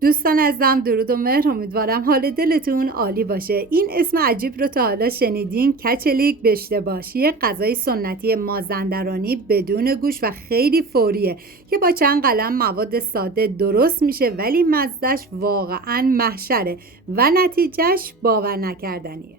دوستان عزیزم، درود و مهر. امیدوارم حال دلتون عالی باشه. این اسم عجیب رو تا حالا شنیدین؟ کچلیک بشته باش. یه غذای سنتی مازندرانی بدون گوشت و خیلی فوریه که با چند قلم مواد ساده درست میشه، ولی مزهش واقعا محشره و نتیجهش باور نکردنیه.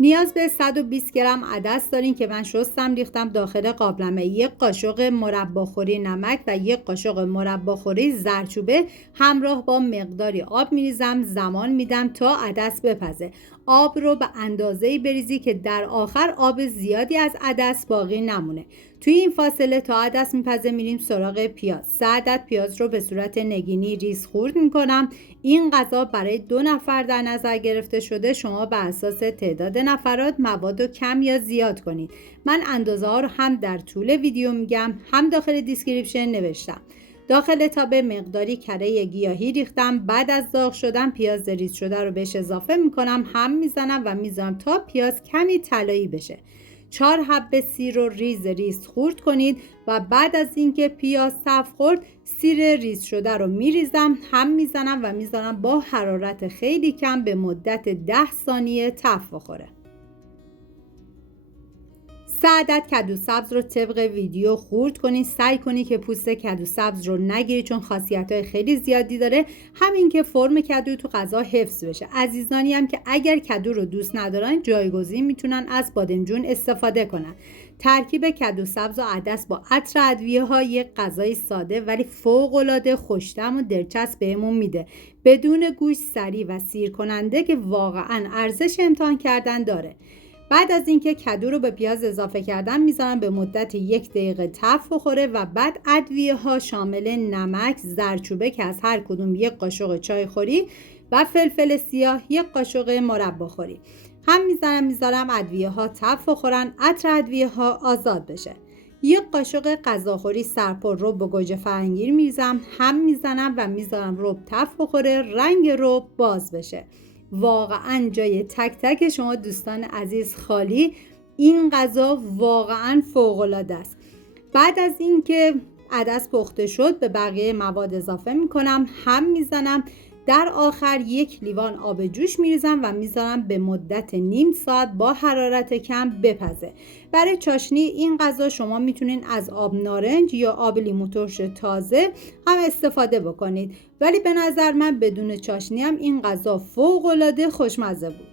نیاز به 120 گرم عدس دارین که من شستم ریختم داخل قابلمه. یک قاشق مرباخوری نمک و یک قاشق مرباخوری زردچوبه همراه با مقداری آب میریزم، زمان میدم تا عدس بپزه. آب رو به اندازه‌ای بریزی که در آخر آب زیادی از عدس باقی نمونه. توی این فاصله تا عدس میپزه میریم سراغ پیاز. 3 عدد پیاز رو به صورت نگینی ریز خورد میکنم. این غذا برای 2 نفر در نظر گرفته شده. شما بر اساس تعداد نفرات مواد رو کم یا زیاد کنید. من اندازه ها رو هم در طول ویدیو میگم، هم داخل دیسکریپشن نوشتم. داخل تابه مقداری کره گیاهی ریختم. بعد از داغ شدن پیاز ریز شده رو بهش اضافه میکنم، هم میزنم و میذارم تا پیاز کمی طلایی بشه. 4 حبه سیر رو ریز خورد کنید و بعد از اینکه پیاز تفت خورد سیر ریز شده رو میریزم، هم میزنم و میذارم با حرارت خیلی کم به مدت 10 ثانیه تفت بخوره. 3 عدد کدو سبز رو طبق ویدیو خورد کنید. سعی کنید که پوست کدو سبز رو نگیرید چون خاصیت‌های خیلی زیادی داره. همین که فرم کدو تو غذا حفظ بشه. عزیزانی هم که اگر کدو رو دوست ندارن جایگزین میتونن از بادمجون استفاده کنن. ترکیب کدو سبز و عدس با عطر ادویه‌ها یک غذای ساده ولی فوق‌العاده خوش‌طعم و دلچسب بهمون میده. بدون گوشت، سریع و سیر کننده که واقعاً ارزش امتحان کردن داره. بعد از اینکه کدو رو به پیاز اضافه کردم میذارم به مدت 1 دقیقه تفت بخوره و بعد ادویه ها شامل نمک، زردچوبه که از هر کدوم 1 قاشق چای خوری و فلفل سیاه 1 قاشق مربا خوری هم میذارم ادویه ها تفت بخورن، عطر ادویه ها آزاد بشه. 1 قاشق غذاخوری سرپر رب و گوجه فرنگی میریزم، هم میزنم و میذارم رب تفت بخوره، رنگ رب باز بشه. واقعا جای تک تک شما دوستان عزیز خالی. این غذا واقعا فوق‌العاده است. بعد از اینکه عدس پخته شد به بقیه مواد اضافه میکنم، هم میزنم. در آخر 1 لیوان آب جوش میریزم و میذارم به مدت نیم ساعت با حرارت کم بپزه. برای چاشنی این غذا شما میتونین از آب نارنج یا آب لیمو ترش تازه هم استفاده بکنید، ولی به نظر من بدون چاشنی هم این غذا فوق‌العاده خوشمزه بود.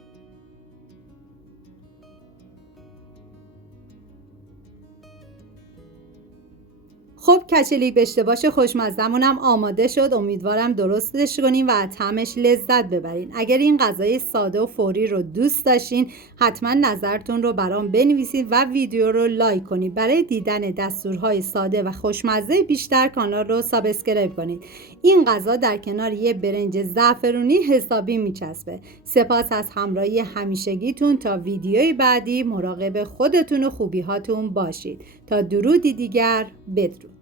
خب کچلی بشته باشه خوشمزه‌مون هم آماده شد. امیدوارم درستش کنین و از طعمش لذت ببرین. اگر این غذای ساده و فوری رو دوست داشتین حتما نظرتون رو برام بنویسید و ویدیو رو لایک کنید. برای دیدن دستورهای ساده و خوشمزه بیشتر کانال رو سابسکرایب کنید. این غذا در کنار یه برنج زعفرونی حسابی میچسبه. سپاس از همراهی همیشگیتون. تا ویدیوی بعدی مراقب خودتون و خوبیهاتون باشید. تا درودی دیگر، بدرود.